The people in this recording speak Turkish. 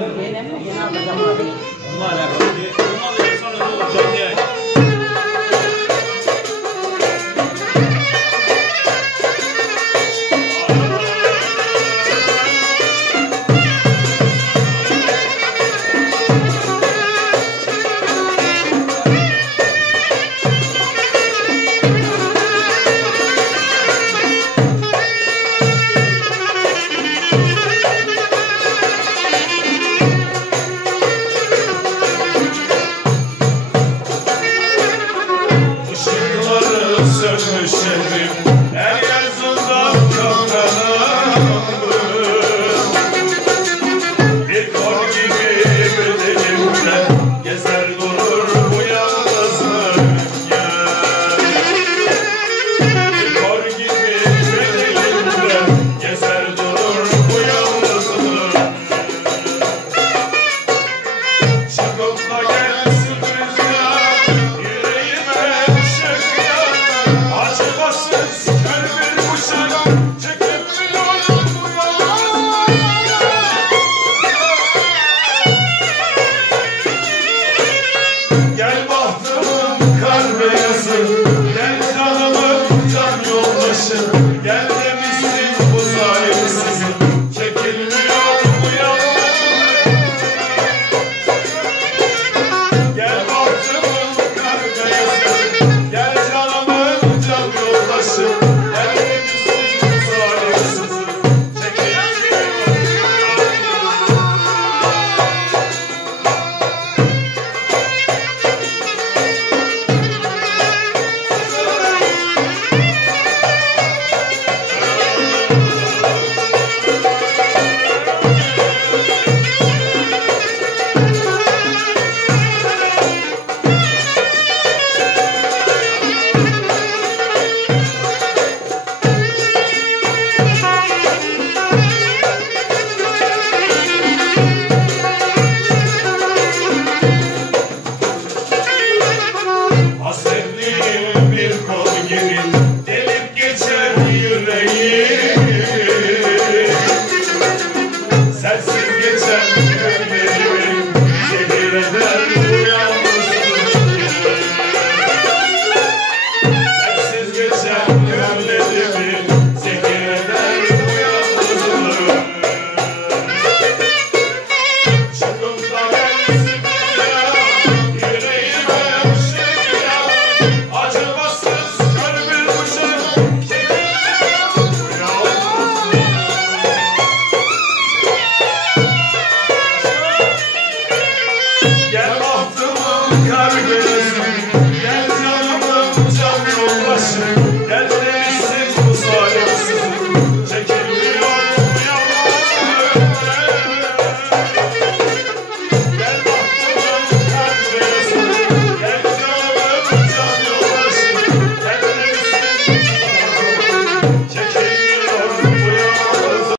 Yeni alacağım abi. Onunla alakalı diye. Olmadı sonra ne olacak diye. Her yer zindan kapanandı. Bir kor gibi bedenimde gezer durur bu yalnızlık gel. Bir kor gibi bedenimde gezer durur bu yalnızlık. Çıkıp da gelsin rüzgar yüreğime ışık yak. Acımasız kör bir kuşak çekip biliyorum bu yolları. Gel bahtımın kar beyazı, gel canımın can yoldaşı. Gel demişsin bu sahipsizim, çekilmiyor bu yolları. Gel bahtımın kar beyazı, gel canımın can yoldaşı. Gel demişsin bu sahipsizim, çekilmiyor bu yolları. Hasretliğim bir kol gibi delip geçer yüreği. Sensiz geçen günlerim